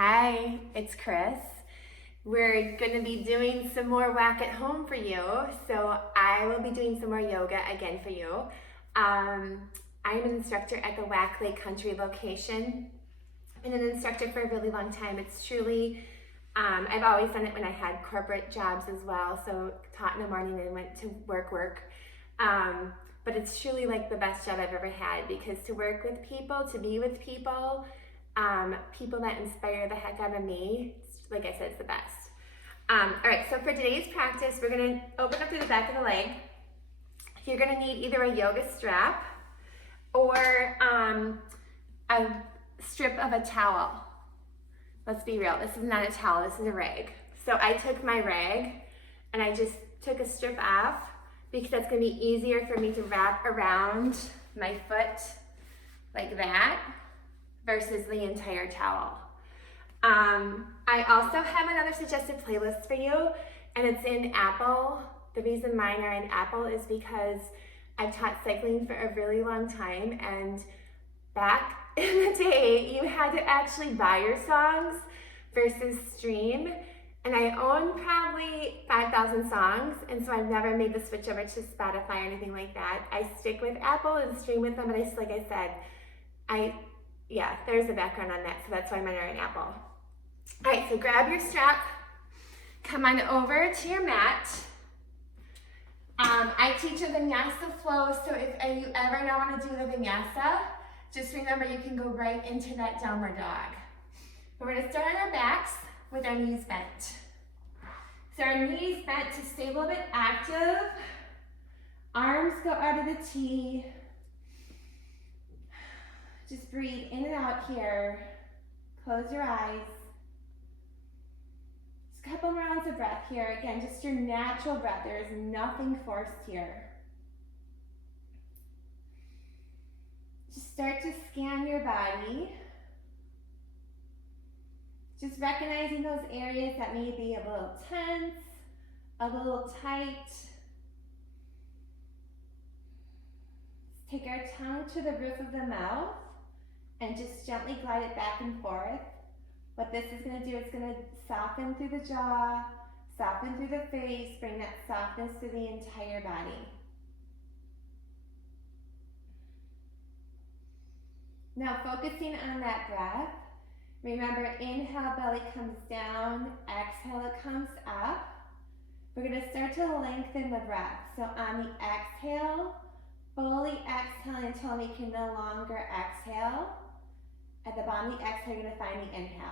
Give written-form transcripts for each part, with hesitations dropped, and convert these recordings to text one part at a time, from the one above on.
Hi, it's Chris. We're going to be doing some more whack at home for you. So I will be doing some more yoga again for you. I'm an instructor at the Whack Lake Country location. I've been an instructor for a really long time. It's truly, I've always done it when I had corporate jobs as well. So taught in the morning and went to work. But it's truly like the best job I've ever had, because to work with people, to be with people, people that inspire the heck out of me, like I said, it's the best. All right, so for today's practice, we're gonna open up through the back of the leg. You're gonna need either a yoga strap or a strip of a towel. Let's be real, this is not a towel, this is a rag. So I took my rag and I just took a strip off because that's gonna be easier for me to wrap around my foot like that versus the entire towel. I also have another suggested playlist for you, and it's in Apple. The reason mine are in Apple is because I've taught cycling for a really long time, and back in the day, you had to actually buy your songs versus stream. And I own probably 5,000 songs, and so I've never made the switch over to Spotify or anything like that. I stick with Apple and stream with them, but like I said, yeah, there's a background on that, so that's why mine are in Apple. All right, so grab your strap, come on over to your mat. I teach a Vinyasa flow, so if you ever now want to do the Vinyasa, just remember you can go right into that downward dog. We're going to start on our backs with our knees bent. So our knees bent to stay a little bit active. Arms go out of the T. Just breathe in and out here. Close your eyes. Just a couple more rounds of breath here. Again, just your natural breath. There is nothing forced here. Just start to scan your body. Just recognizing those areas that may be a little tense, a little tight. Take our tongue to the roof of the mouth and just gently glide it back and forth. What this is going to do is going to soften through the jaw, soften through the face, bring that softness to the entire body. Now focusing on that breath, remember, inhale, belly comes down, exhale, it comes up. We're going to start to lengthen the breath. So on the exhale, fully exhale until we can no longer exhale. At the bottom of the exhale, you're going to find the inhale.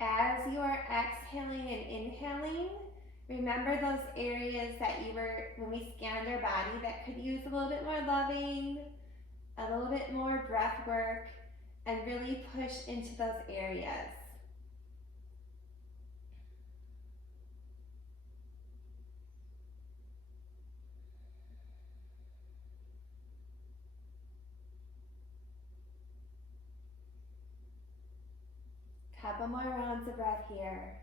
As you are exhaling and inhaling, remember those areas that you were, when we scanned our body, that could use a little bit more loving, a little bit more breath work, and really push into those areas. Couple more rounds of breath here.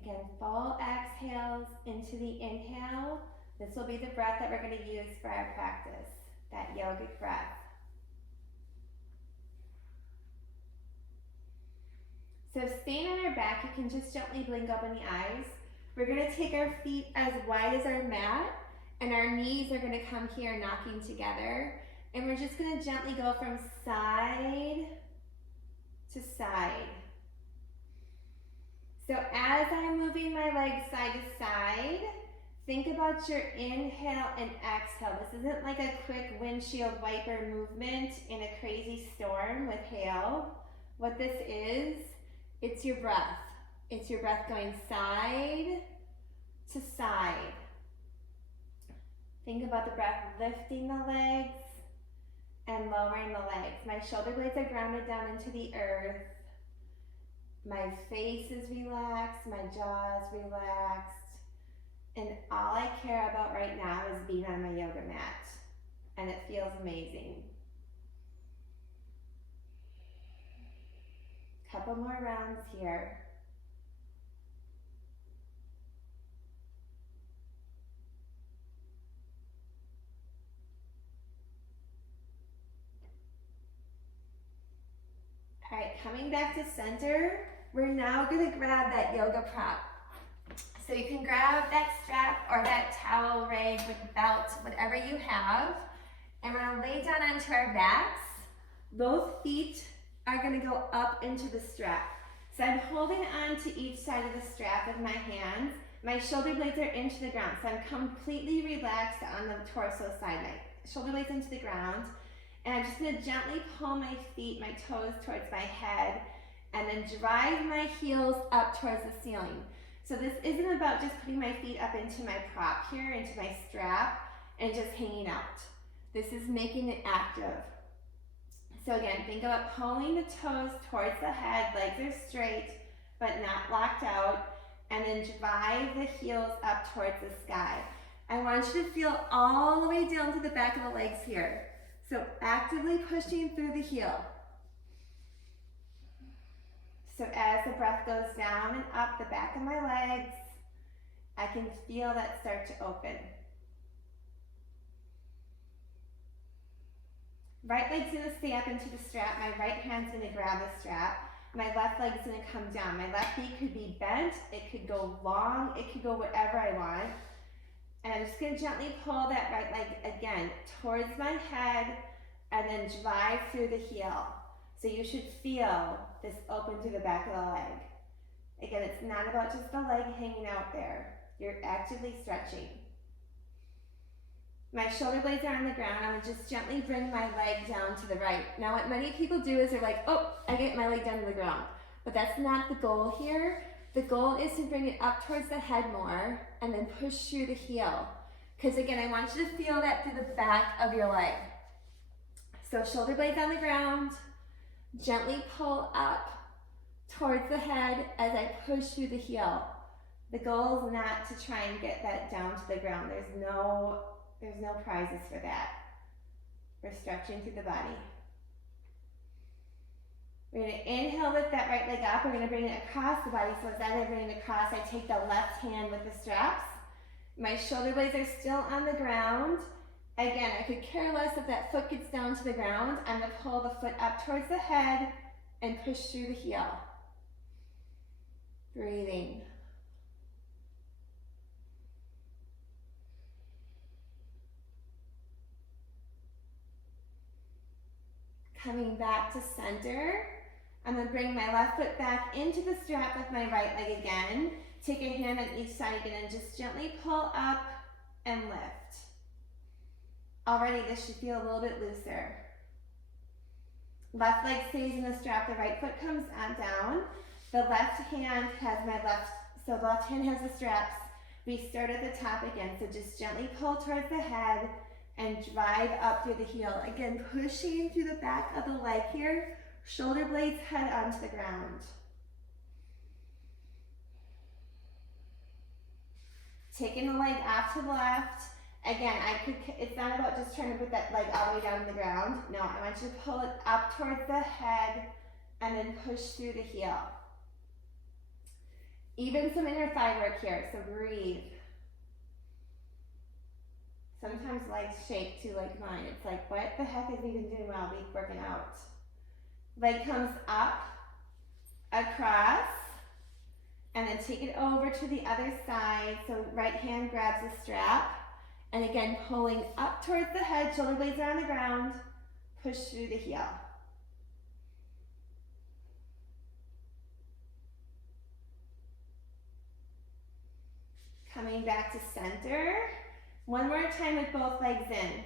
Again, full exhales into the inhale. This will be the breath that we're going to use for our practice, that yogic breath. So staying on our back, you can just gently blink open the eyes. We're going to take our feet as wide as our mat, and our knees are going to come here knocking together. And we're just going to gently go from side to side. So as I'm moving my legs side to side, think about your inhale and exhale. This isn't like a quick windshield wiper movement in a crazy storm with hail. What this is, it's your breath. It's your breath going side to side. Think about the breath lifting the legs and lowering the legs. My shoulder blades are grounded down into the earth. My face is relaxed, my jaw is relaxed, and all I care about right now is being on my yoga mat, and it feels amazing. couple more rounds here. All right, coming back to center, we're now gonna grab that yoga prop. So you can grab that strap or that towel, rag with belt, whatever you have, and we're gonna lay down onto our backs. Both feet are gonna go up into the strap. So I'm holding on to each side of the strap with my hands. My shoulder blades are into the ground, so I'm completely relaxed on the torso side. My shoulder blades into the ground. And I'm just gonna gently pull my feet, my toes towards my head, and then drive my heels up towards the ceiling. So this isn't about just putting my feet up into my prop here, into my strap, and just hanging out. This is making it active. So again, think about pulling the toes towards the head, legs are straight, but not locked out, and then drive the heels up towards the sky. I want you to feel all the way down to the back of the legs here. So actively pushing through the heel. So as the breath goes down and up the back of my legs, I can feel that start to open. Right leg's gonna stay up into the strap. My right hand's gonna grab the strap. My left leg's gonna come down. My left knee could be bent, it could go long, it could go whatever I want. And I'm just gonna gently pull that right leg again towards my head and then drive through the heel. So you should feel this open through the back of the leg. Again, it's not about just the leg hanging out there. You're actively stretching. My shoulder blades are on the ground. I'm gonna just gently bring my leg down to the right. Now what many people do is they're like, oh, I get my leg down to the ground. But that's not the goal here. The goal is to bring it up towards the head more and then push through the heel. Because again, I want you to feel that through the back of your leg. So shoulder blades on the ground, gently pull up towards the head as I push through the heel. The goal is not to try and get that down to the ground. There's no prizes for that. We're stretching through the body. We're going to inhale, lift that right leg up. We're going to bring it across the body. So as I bring it across, I take the left hand with the straps. My shoulder blades are still on the ground. Again, I could care less if that foot gets down to the ground. I'm going to pull the foot up towards the head and push through the heel. Breathing. Coming back to center. I'm going to bring my left foot back into the strap with my right leg again. Take a hand on each side again and just gently pull up and lift. Already this should feel a little bit looser. Left leg stays in the strap, the right foot comes on down. The left hand has so the left hand has the straps. We start at the top again, so just gently pull towards the head and drive up through the heel. Again, pushing through the back of the leg here. Shoulder blades head onto the ground. Taking the leg off to the left. Again, it's not about just trying to put that leg all the way down to the ground. No, I want you to pull it up towards the head and then push through the heel. Even some inner thigh work here, so breathe. Sometimes legs shake too, like mine. It's like, what the heck is even doing while we're working out? Leg comes up, across, and then take it over to the other side. So right hand grabs the strap. And again, pulling up towards the head, shoulder blades are on the ground, push through the heel. Coming back to center. One more time with both legs in.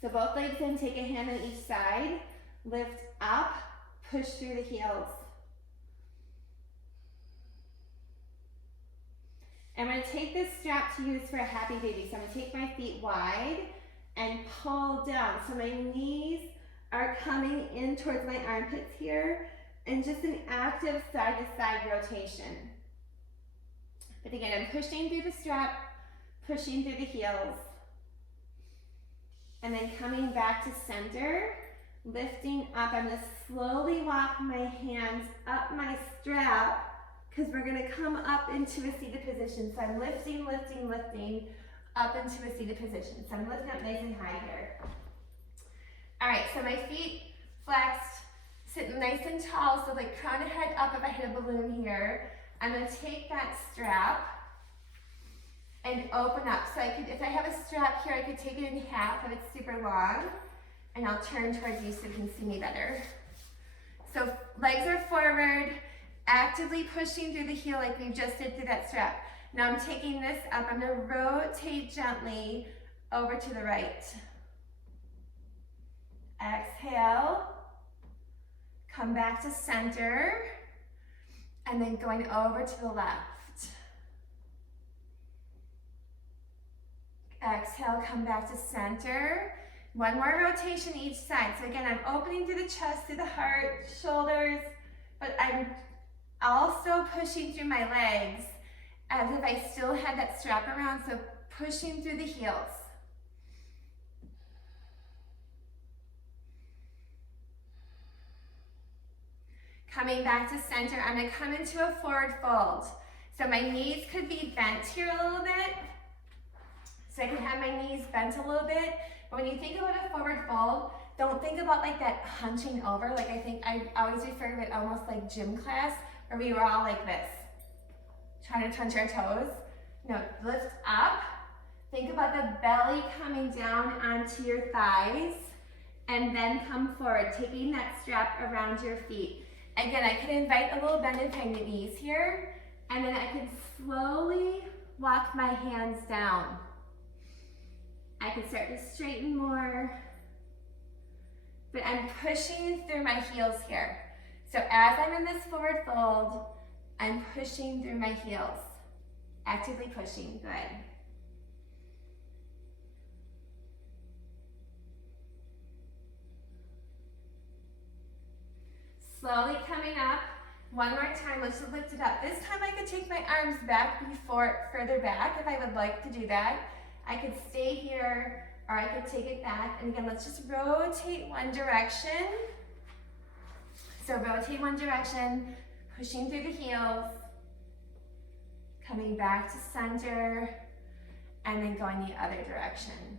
So both legs in, take a hand on each side, lift up, push through the heels. I'm going to take this strap to use for a happy baby. So I'm going to take my feet wide and pull down. So my knees are coming in towards my armpits here, and just an active side-to-side rotation. But again, I'm pushing through the strap, pushing through the heels. And then coming back to center, lifting up. I'm gonna slowly walk my hands up my strap because we're gonna come up into a seated position. So I'm lifting, lifting, lifting up into a seated position. So I'm lifting up nice and high here. All right, so my feet flexed, sitting nice and tall, so like crown of head up if I hit a balloon here. I'm gonna take that strap and open up. So I could, if I have a strap here, I could take it in half if it's super long, and I'll turn towards you so you can see me better. So legs are forward, actively pushing through the heel like we just did through that strap. Now I'm taking this up, I'm gonna rotate gently over to the right. Exhale, come back to center, and then going over to the left. Exhale, come back to center. One more rotation each side. So again, I'm opening through the chest, through the heart, shoulders, but I'm also pushing through my legs as if I still had that strap around, so pushing through the heels. Coming back to center, I'm gonna come into a forward fold. So my knees could be bent here a little bit. So I can have my knees bent a little bit. But when you think about a forward fold, don't think about like that hunching over. Like I always refer to it almost like gym class, where we were all like this, trying to touch our toes. No, lift up. Think about the belly coming down onto your thighs, and then come forward, taking that strap around your feet. Again, I can invite a little bend in my knees here, and then I can slowly walk my hands down. I can start to straighten more, but I'm pushing through my heels here. So as I'm in this forward fold, I'm pushing through my heels, actively pushing, good. Slowly coming up, one more time, let's just lift it up. This time I could take my arms back further back if I would like to do that. I could stay here, or I could take it back. And again, let's just rotate one direction. So rotate one direction, pushing through the heels, coming back to center, and then going the other direction.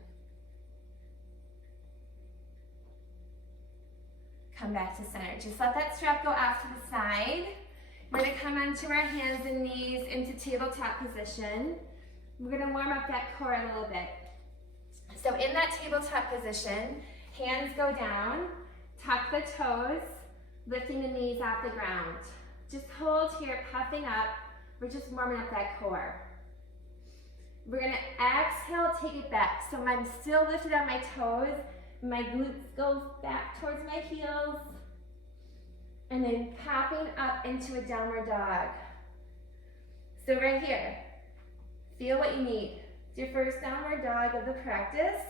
Come back to center. Just let that strap go off to the side. We're gonna come onto our hands and knees into tabletop position. We're gonna warm up that core a little bit. So in that tabletop position, hands go down, tuck the toes, lifting the knees off the ground. Just hold here, puffing up. We're just warming up that core. We're gonna exhale, take it back. So I'm still lifted on my toes. My glutes go back towards my heels, and then popping up into a downward dog. So right here, feel what you need. It's your first downward dog of the practice.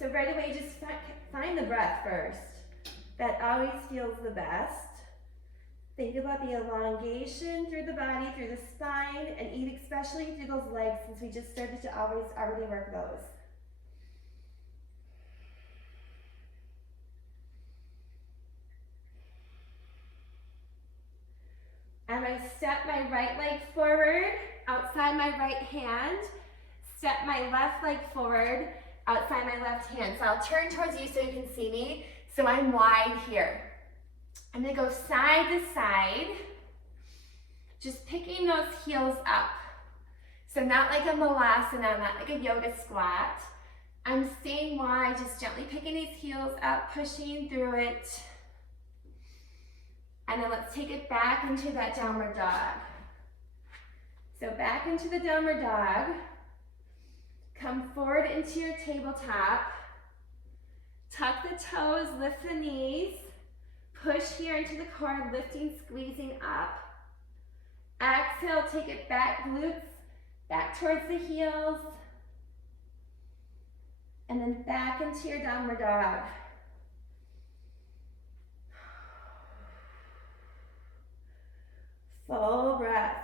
So right away, just find the breath first. That always feels the best. Think about the elongation through the body, through the spine, and eat especially through those legs, since we just started to already work those. I'm going to step my right leg forward, outside my right hand. Step my left leg forward, outside my left hand. So I'll turn towards you so you can see me. So I'm wide here. I'm going to go side to side, just picking those heels up. So not like a malasana, not like a yoga squat. I'm staying wide, just gently picking these heels up, pushing through it. And then let's take it back into that downward dog. So back into the downward dog. Come forward into your tabletop. Tuck the toes, lift the knees. Push here into the core, lifting, squeezing up. Exhale, take it back, glutes, back towards the heels. And then back into your downward dog. Full breath.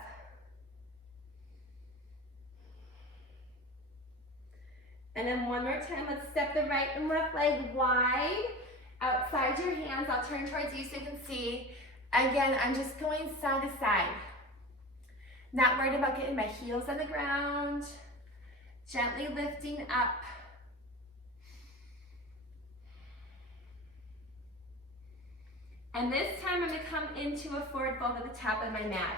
And then one more time, let's step the right and left leg wide outside your hands. I'll turn towards you so you can see. Again, I'm just going side to side. Not worried about getting my heels on the ground. Gently lifting up. And this time I'm going to come into a forward fold at the top of my mat.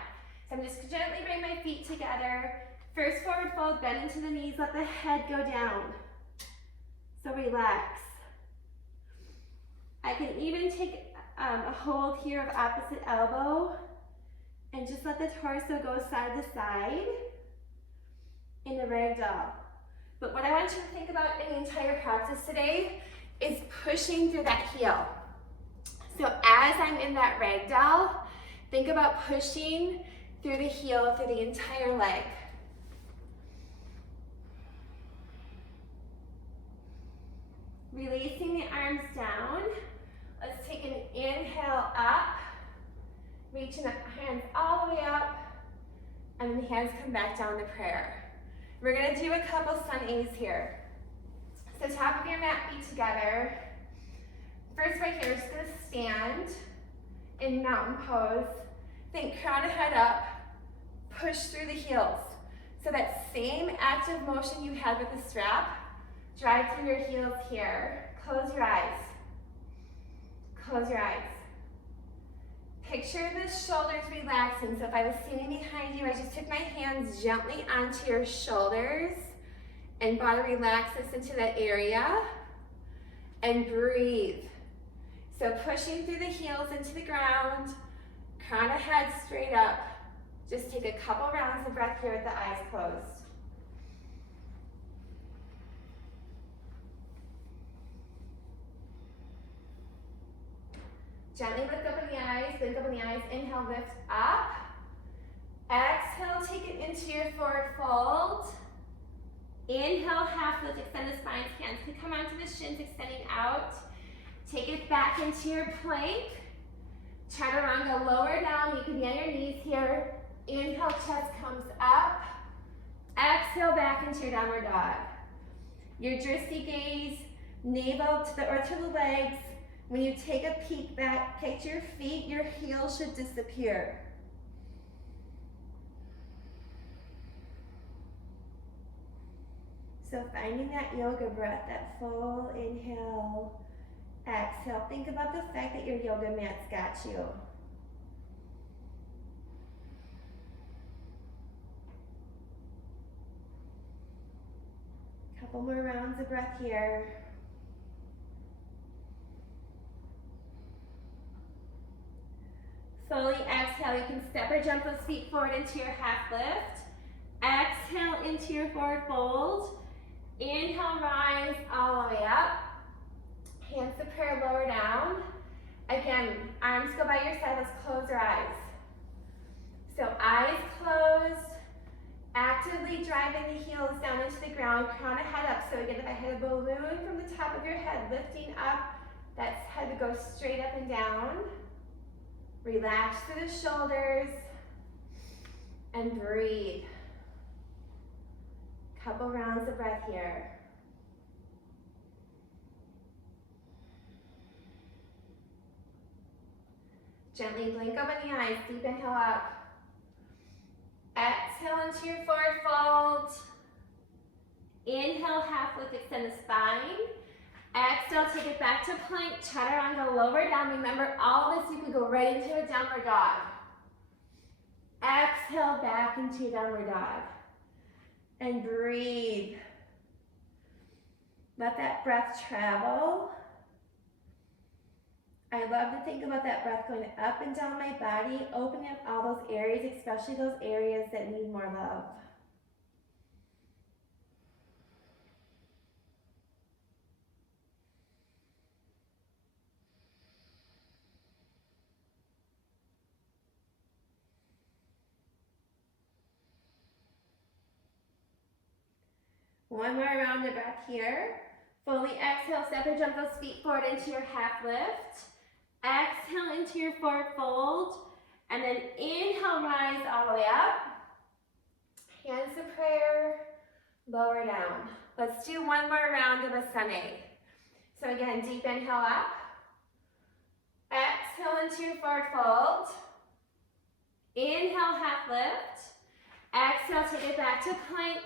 So I'm just gently bring my feet together. First forward fold, bend into the knees, let the head go down. So relax. I can even take a hold here of opposite elbow and just let the torso go side to side in the ragdoll. But what I want you to think about in the entire practice today is pushing through that heel. So as I'm in that ragdoll, think about pushing through the heel, through the entire leg. Releasing the arms down. Let's take an inhale up, reaching the hands all the way up, and then the hands come back down to prayer. We're gonna do a couple sun A's here. So top of your mat, feet together. First right here, we're just gonna stand in mountain pose. Think crown of head up, push through the heels. So that same active motion you had with the strap, drive through your heels here. Close your eyes. Close your eyes. Picture the shoulders relaxing. So if I was standing behind you, I just took my hands gently onto your shoulders and body relaxes into that area. And breathe. So pushing through the heels into the ground, crown of head straight up. Just take a couple rounds of breath here with the eyes closed. Gently lift up in the eyes, blink up in the eyes. Inhale, lift up. Exhale, take it into your forward fold. Inhale, half lift, extend the spine. Hands can come onto the shins, extending out. Take it back into your plank. Chaturanga, lower down. You can be on your knees here. Inhale, chest comes up. Exhale, back into your downward dog. Your drishti gaze, navel to the earth to the legs. When you take a peek back, picture your feet, your heels should disappear. So finding that yoga breath, that full inhale, exhale. Think about the fact that your yoga mat's got you. Couple more rounds of breath here. Slowly exhale, you can step or jump those feet forward into your half lift. Exhale into your forward fold. Inhale, rise all the way up. Hands to prayer, lower down. Again, arms go by your side, let's close our eyes. So eyes closed, actively driving the heels down into the ground, crown of head up. So again, if I had a balloon from the top of your head, lifting up, that head would go straight up and down. Relax through the shoulders and breathe. Couple rounds of breath here. Gently blink open the eyes, deep inhale up. Exhale into your forward fold. Inhale, half lift, extend the spine. Exhale, take it back to plank, chaturanga, lower down. Remember, all of this, you can go right into a downward dog. Exhale, back into your downward dog. And breathe. Let that breath travel. I love to think about that breath going up and down my body, opening up all those areas, especially those areas that need more love. One more round of breath here. Fully exhale, step or jump those feet forward into your half lift. Exhale into your forward fold. And then inhale, rise all the way up. Hands to prayer, lower down. Let's do one more round of a sunny. So again, deep inhale up. Exhale into your forward fold. Inhale, half lift. Exhale, take it back to plank.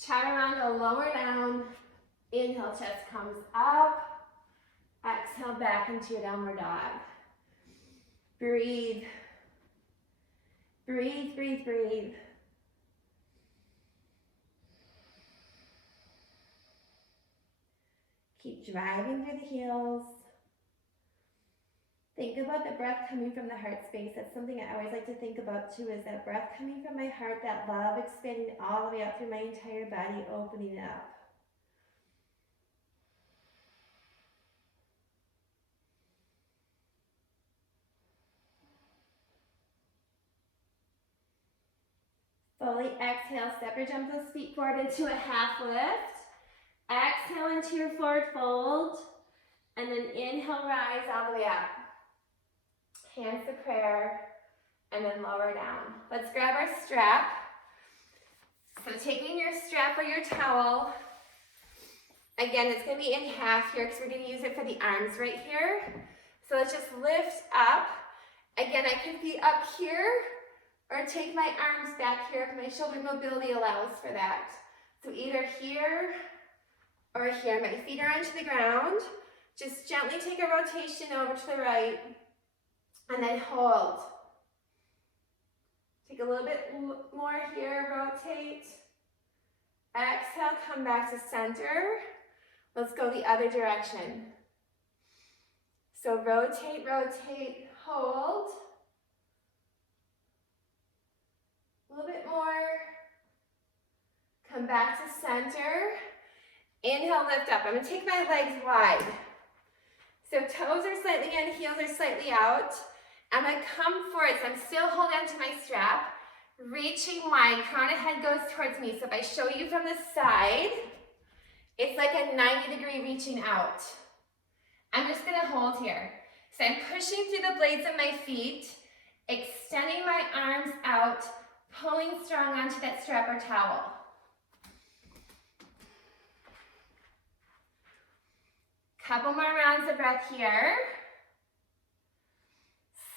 Chaturanga, lower down. Inhale, chest comes up. Exhale, back into your downward dog. Breathe. Breathe, breathe, breathe. Keep driving through the heels. Think about the breath coming from the heart space. That's something I always like to think about too, is that breath coming from my heart, that love expanding all the way up through my entire body, opening it up. Fully exhale, step or jump those feet forward into a half lift. Exhale into your forward fold. And then inhale, rise all the way up. Hands to prayer. And then lower down. Let's grab our strap. So taking your strap or your towel. Again, it's going to be in half here because we're going to use it for the arms right here. So let's just lift up. Again, I can be up here or take my arms back here if my shoulder mobility allows for that. So either here or here. My feet are onto the ground. Just gently take a rotation over to the right and then hold. Take a little bit more here, rotate. Exhale, come back to center. Let's go the other direction. So rotate, rotate, hold. A little bit more. Come back to center. Inhale, lift up. I'm going to take my legs wide. So toes are slightly in, heels are slightly out. I'm going to come forward, so I'm still holding onto my strap. Reaching wide, crown of head goes towards me. So if I show you from the side, it's like a 90-degree reaching out. I'm just going to hold here. So I'm pushing through the blades of my feet, extending my arms out, pulling strong onto that strap or towel. Couple more rounds of breath here.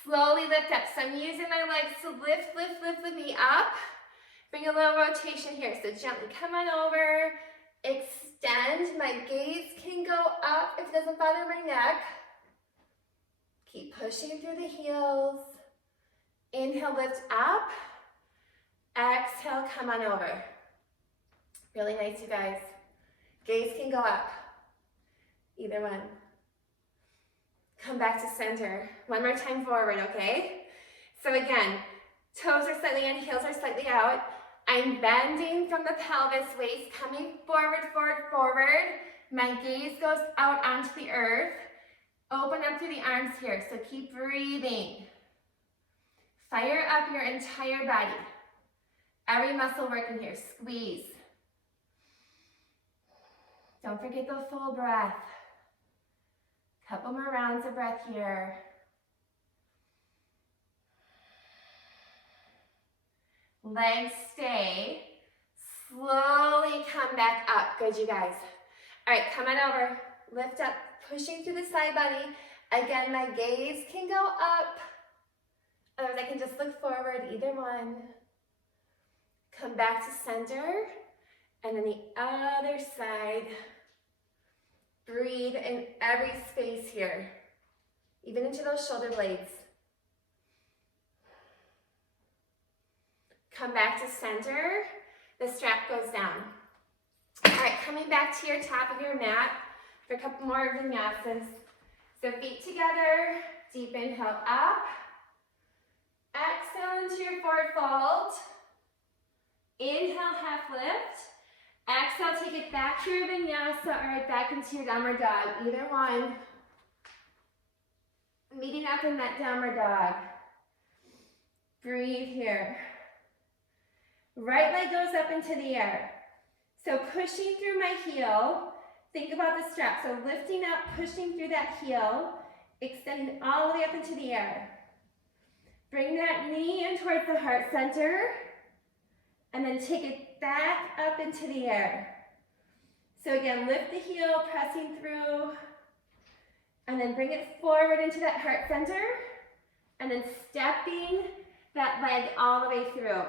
Slowly lift up. So I'm using my legs to lift, lift, lift the knee up. Bring a little rotation here. So gently come on over. Extend. My gaze can go up if it doesn't bother my neck. Keep pushing through the heels. Inhale, lift up. Exhale, come on over. Really nice, you guys. Gaze can go up. Either one. Come back to center. One more time forward, okay? So again, toes are slightly in, heels are slightly out. I'm bending from the pelvis, waist coming forward, forward, forward. My gaze goes out onto the earth. Open up through the arms here, so keep breathing. Fire up your entire body. Every muscle working here, squeeze. Don't forget the full breath. Couple more rounds of breath here. Legs stay. Slowly come back up. Good, you guys. All right, come on over. Lift up, pushing through the side body. Again, my gaze can go up. Otherwise, I can just look forward, either one. Come back to center. And then the other side. Breathe in every space here, even into those shoulder blades. Come back to center. The strap goes down. All right, coming back to your top of your mat for a couple more vinyasas. So feet together, deep inhale up. Exhale into your forward fold. Inhale, half lift. Exhale, take it back to your vinyasa or right back into your downward dog. Either one. Meeting up in that downward dog. Breathe here. Right leg goes up into the air. So pushing through my heel. Think about the strap. So lifting up, pushing through that heel, extending all the way up into the air. Bring that knee in towards the heart center. And then take it back up into the air. So again, lift the heel, pressing through, and then bring it forward into that heart center, and then stepping that leg all the way through.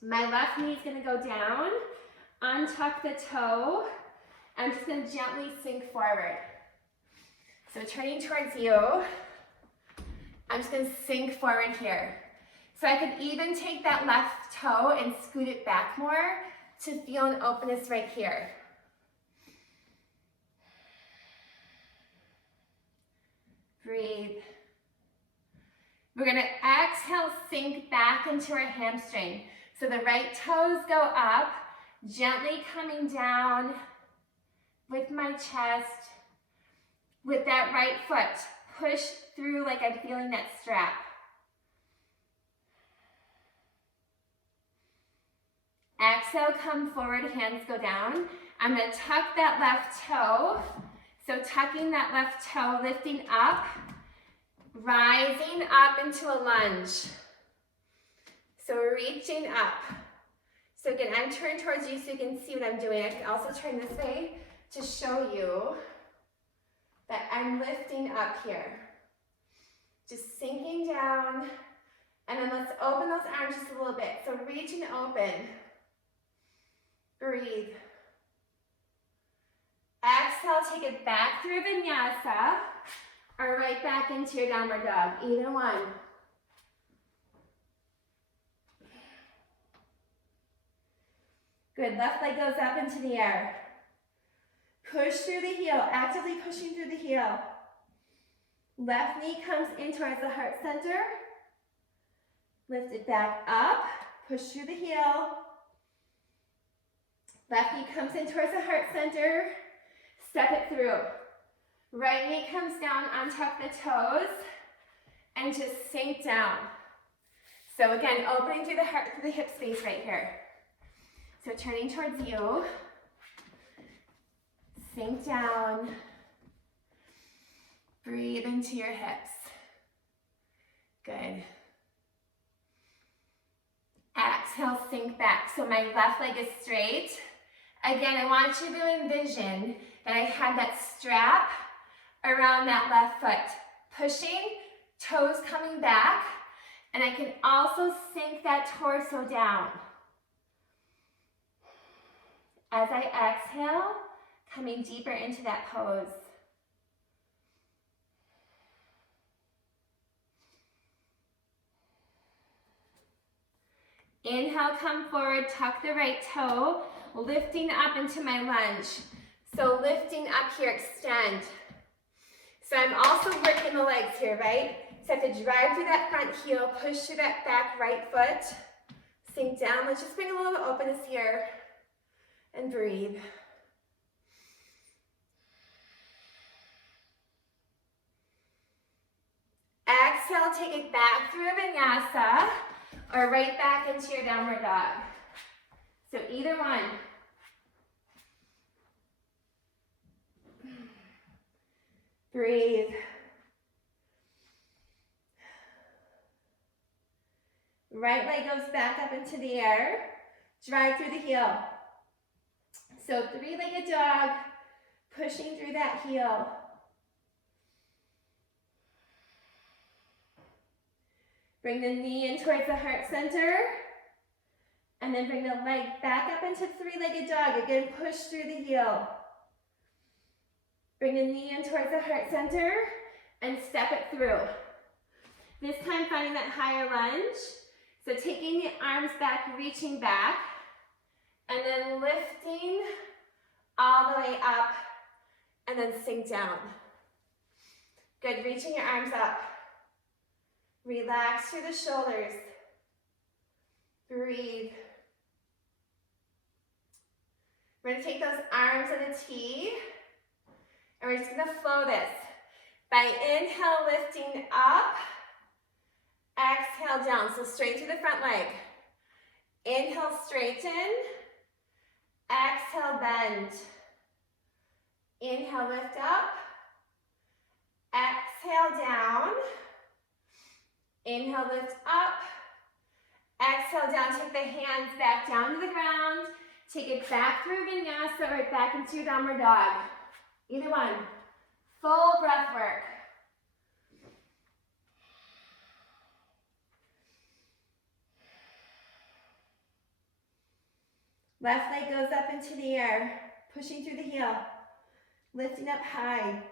My left knee is going to go down, untuck the toe. I'm just going to gently sink forward. So turning towards you, I'm just going to sink forward here. So I could even take that left toe and scoot it back more to feel an openness right here. Breathe. We're going to exhale, sink back into our hamstring. So the right toes go up, gently coming down with my chest. With that right foot, push through like I'm feeling that strap. Exhale, come forward, hands go down. I'm going to tuck that left toe. So tucking that left toe, lifting up, rising up into a lunge. So reaching up. So again, I'm turned towards you so you can see what I'm doing. I can also turn this way to show you that I'm lifting up here. Just sinking down. And then let's open those arms just a little bit. So reach and open. Breathe. Exhale, take it back through Vinyasa or right back into your downward dog. Either one. Good, left leg goes up into the air. Push through the heel, actively pushing through the heel. Left knee comes in towards the heart center. Lift it back up, push through the heel. Left knee comes in towards the heart center. Step it through. Right knee comes down, untuck the toes, and just sink down. So again, opening through the heart, through the hip space right here. So turning towards you. Sink down. Breathe into your hips. Good. Exhale, sink back. So my left leg is straight. Again, I want you to envision that I had that strap around that left foot. Pushing, toes coming back, and I can also sink that torso down. As I exhale, coming deeper into that pose. Inhale, come forward, tuck the right toe, lifting up into my lunge. So lifting up here, extend. So I'm also working the legs here, right? So I have to drive through that front heel, push through that back right foot, sink down. Let's just bring a little openness here and breathe. Exhale, take it back through Vinyasa or right back into your downward dog. So either one. Breathe. Right leg goes back up into the air. Drive through the heel. So three-legged dog, pushing through that heel. Bring the knee in towards the heart center. And then bring the leg back up into three-legged dog. Again, push through the heel. Bring the knee in towards the heart center and step it through. This time finding that higher lunge. So taking the arms back, reaching back, and then lifting all the way up, and then sink down. Good, reaching your arms up. Relax through the shoulders. Breathe. We're going to take those arms in a T, and we're just going to flow this. By inhale, lifting up, exhale down, so straight through the front leg. Inhale, straighten, exhale, bend. Inhale, lift up, exhale, down. Inhale, lift up, exhale, down. Take the hands back down to the ground. Take it back through Vinyasa or back into your downward dog. Either one. Full breath work. Left leg goes up into the air, pushing through the heel, lifting up high.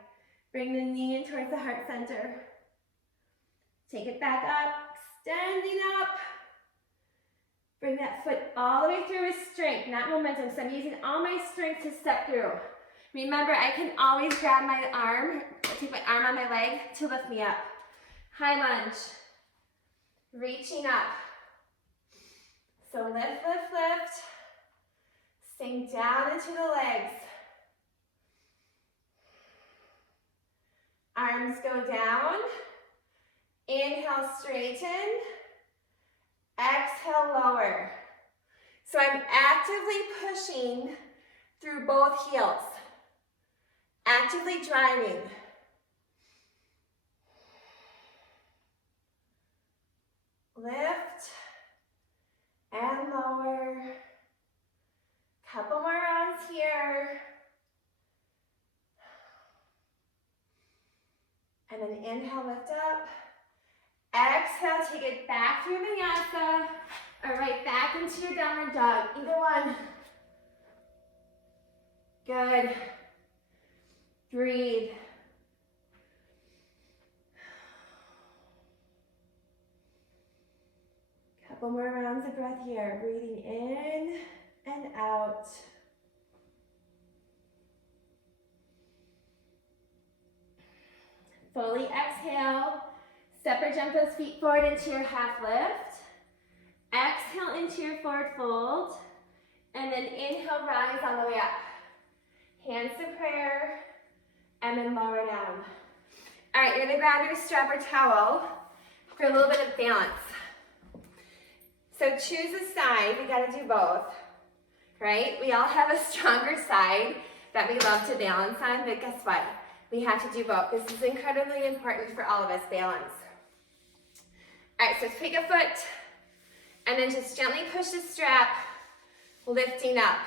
Bring the knee in towards the heart center. Take it back up, extending up. Bring that foot all the way through with strength, not momentum. So I'm using all my strength to step through. Remember, I can always grab my arm, take my arm on my leg to lift me up. High lunge. Reaching up. So lift, lift, lift. Sink down into the legs. Arms go down. Inhale, straighten. Exhale, lower. So I'm actively pushing through both heels. Actively driving. Lift and lower. Couple more rounds here. And then inhale, lift up. Exhale, take it back through Vinyasa, or right back into your downward dog. Either one. Good. Breathe. Couple more rounds of breath here. Breathing in and out. Fully exhale. Step or jump those feet forward into your half lift. Exhale into your forward fold. And then inhale, rise all the way up. Hands to prayer. And then lower down. All right, you're gonna grab your strap or towel for a little bit of balance. So choose a side, we gotta do both, right? We all have a stronger side that we love to balance on, but guess what? We have to do both. This is incredibly important for all of us, balance. All right, so take a foot, and then just gently push the strap, lifting up.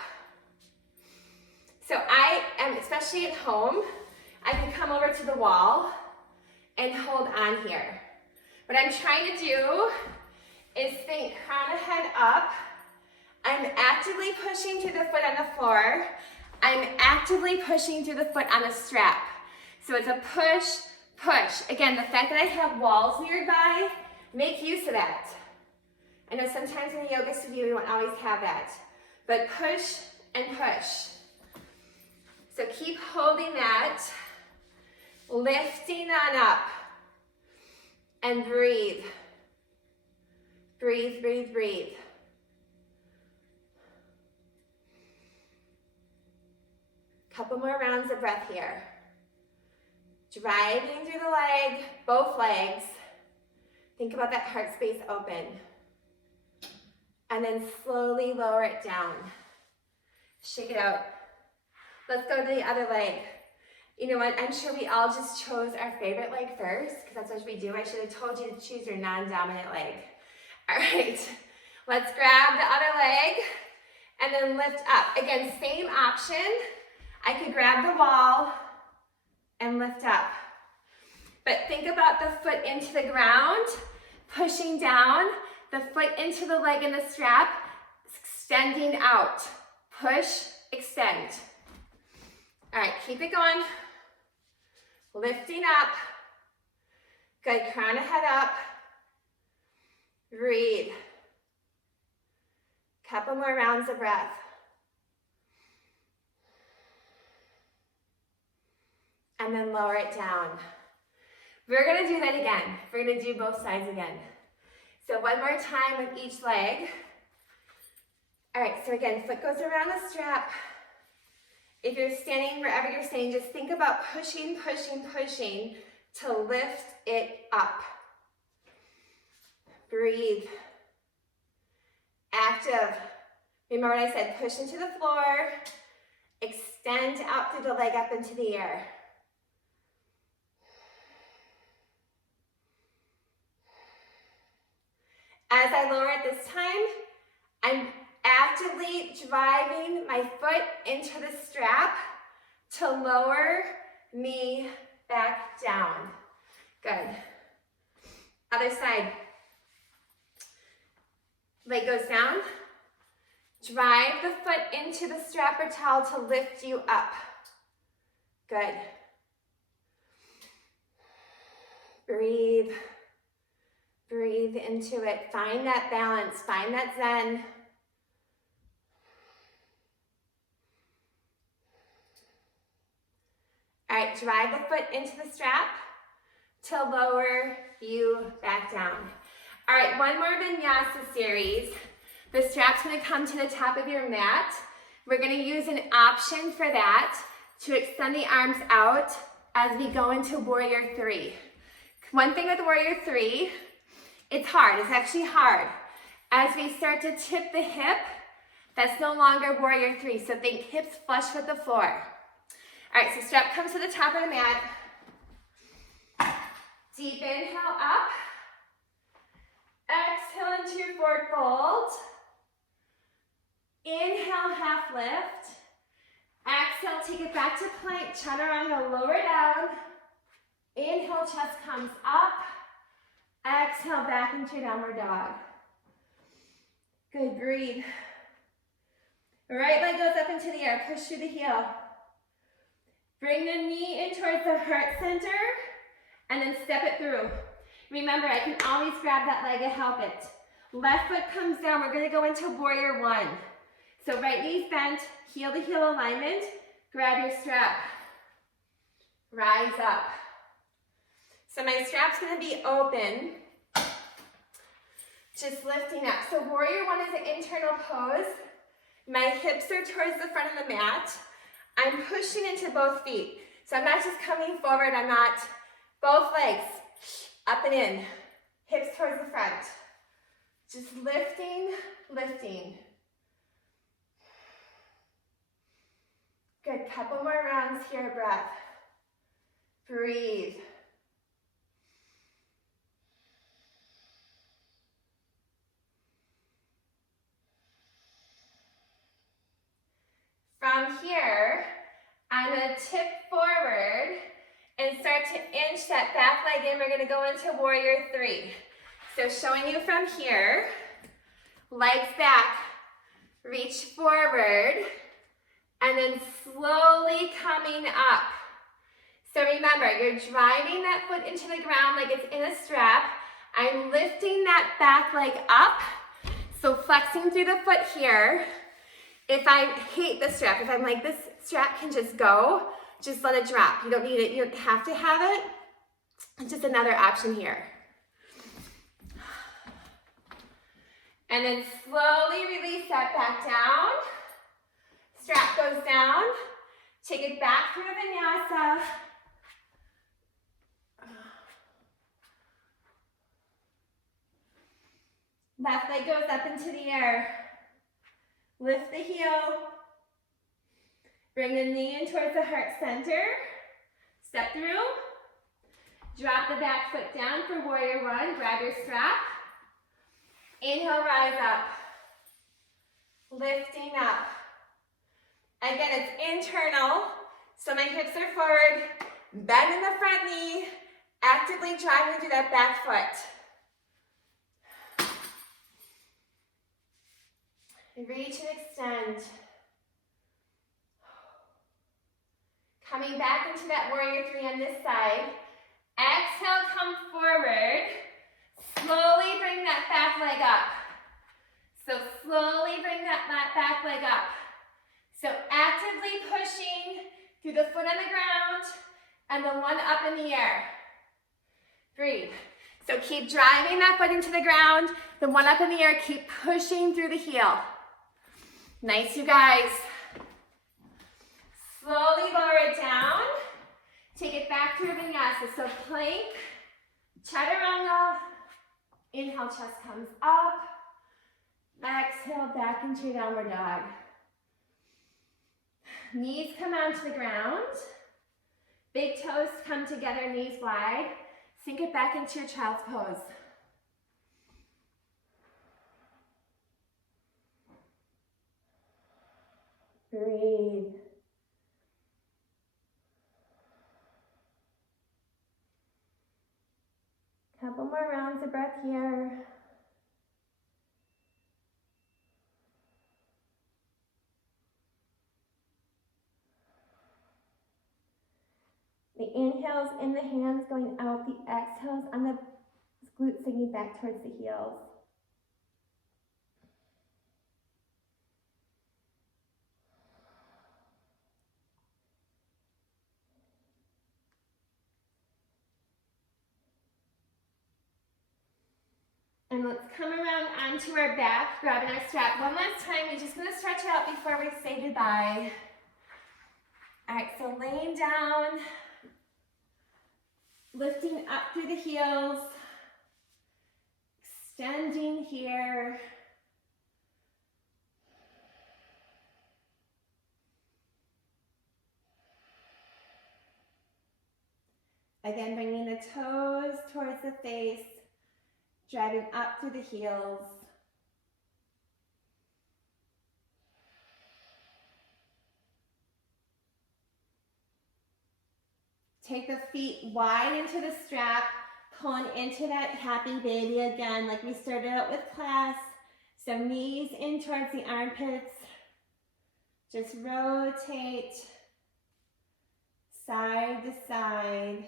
So I am, especially at home, I can come over to the wall and hold on here. What I'm trying to do is think crown of head up. I'm actively pushing through the foot on the floor. I'm actively pushing through the foot on the strap. So it's a push, push. Again, the fact that I have walls nearby, make use of that. I know sometimes in the yoga studio we won't always have that, but push and push. So keep holding that, lifting on up, and breathe. Breathe, breathe, breathe. Couple more rounds of breath here. Driving through the leg, both legs. Think about that heart space open. And then slowly lower it down. Shake it out. Let's go to the other leg. You know what, I'm sure we all just chose our favorite leg first, because that's what we do. I should have told you to choose your non-dominant leg. All right, let's grab the other leg and then lift up. Again, same option. I could grab the wall and lift up. But think about the foot into the ground, pushing down, the foot into the leg and the strap, extending out. Push, extend. All right, keep it going. Lifting up. Good, crown of head up. Breathe. Couple more rounds of breath. And then lower it down. We're gonna do that again. We're gonna do both sides again. So one more time with each leg. All right, so again, foot goes around the strap. If you're standing wherever you're standing, just think about pushing, pushing, pushing to lift it up. Breathe. Active. Remember what I said, push into the floor, extend out through the leg up into the air. As I lower it this time, I'm actively driving my foot into the strap to lower me back down. Good. Other side. Leg goes down. Drive the foot into the strap or towel to lift you up. Good. Breathe. Breathe into it. Find that balance. Find that zen. All right, drive the foot into the strap to lower you back down. All right, one more Vinyasa series. The strap's gonna come to the top of your mat. We're gonna use an option for that to extend the arms out as we go into Warrior 3. One thing with Warrior 3, it's hard, it's actually hard. As we start to tip the hip, that's no longer Warrior 3, so think hips flush with the floor. All right, so strap comes to the top of the mat. Deep inhale up. Exhale into your forward fold. Inhale, half lift. Exhale, take it back to plank. Chaturanga, lower down. Inhale, chest comes up. Exhale, back into your downward dog. Good, breathe. Right leg goes up into the air, push through the heel. Bring the knee in towards the heart center, and then step it through. Remember, I can always grab that leg and help it. Left foot comes down, we're gonna go into Warrior 1. So right knee's bent, heel to heel alignment, grab your strap. Rise up. So my strap's gonna be open, just lifting up. So Warrior 1 is an internal pose. My hips are towards the front of the mat. I'm pushing into both feet. So I'm not just coming forward, I'm not, both legs, up and in, hips towards the front. Just lifting, lifting. Good, couple more rounds here, breath. Breathe. From here, I'm gonna tip forward and start to inch that back leg in. We're gonna go into Warrior 3. So showing you from here, legs back, reach forward, and then slowly coming up. So remember, you're driving that foot into the ground like it's in a strap. I'm lifting that back leg up, so flexing through the foot here. If I hate the strap, if I'm like, this strap can just go, just let it drop. You don't need it, you don't have to have it. It's just another option here. And then slowly release that back down. Strap goes down. Take it back through Vinyasa. Left leg goes up into the air. Lift the heel. Bring the knee in towards the heart center. Step through. Drop the back foot down for Warrior 1. Grab your strap. Inhale, rise up. Lifting up. Again, it's internal. So my hips are forward. Bend in the front knee. Actively driving through that back foot. Reach and extend. Coming back into that Warrior 3 on this side. Exhale, come forward. Slowly bring that back leg up. So slowly bring that back leg up. So actively pushing through the foot on the ground and the one up in the air. Breathe. So keep driving that foot into the ground, the one up in the air, keep pushing through the heel. Nice, you guys. Slowly lower it down. Take it back to your Vinyasa. So plank, Chaturanga. Inhale, chest comes up. Exhale, back into your downward dog. Knees come onto the ground. Big toes come together, knees wide. Sink it back into your child's pose. Breathe. Couple more rounds of breath here. The inhales in the hands going out, the exhales on the glutes sinking back towards the heels. And let's come around onto our back, grabbing our strap one last time. We're just gonna stretch out before we say goodbye. All right, so laying down, lifting up through the heels, extending here. Again, bringing the toes towards the face, driving up through the heels. Take the feet wide into the strap, pulling into that happy baby again, like we started out with class. So knees in towards the armpits. Just rotate side to side.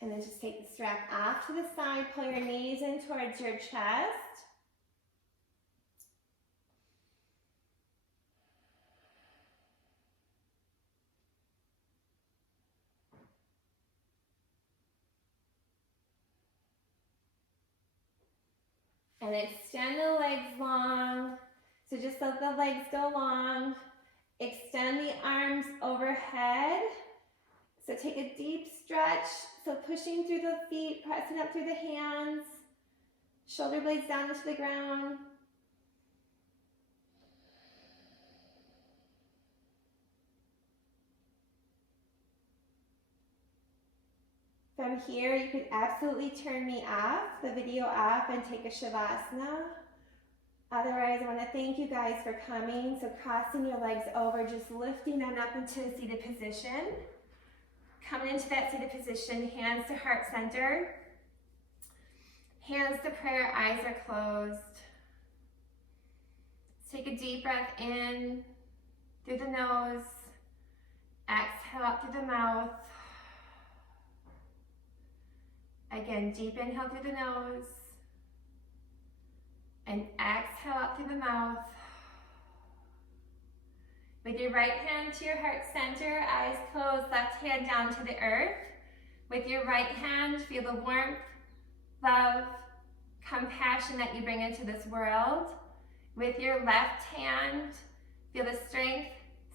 And then just take the strap off to the side, pull your knees in towards your chest. And extend the legs long. So just let the legs go long. Extend the arms overhead. So take a deep stretch. So pushing through the feet, pressing up through the hands. Shoulder blades down into the ground. From here, you could absolutely turn me off, the video off, and take a shavasana. Otherwise, I want to thank you guys for coming. So crossing your legs over, just lifting them up into a seated position. Coming into that seated position, hands to heart center. Hands to prayer, eyes are closed. Take a deep breath in through the nose. Exhale out through the mouth. Again, deep inhale through the nose. And exhale out through the mouth. With your right hand to your heart center, eyes closed, left hand down to the earth. With your right hand, feel the warmth, love, compassion that you bring into this world. With your left hand, feel the strength,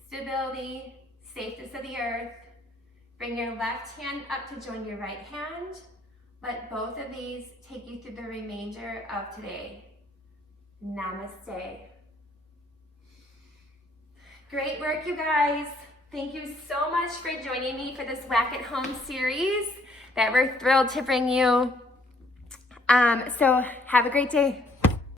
stability, safeness of the earth. Bring your left hand up to join your right hand. Let both of these take you through the remainder of today. Namaste. Great work, you guys. Thank you so much for joining me for this Whack at Home series that we're thrilled to bring you. So have a great day.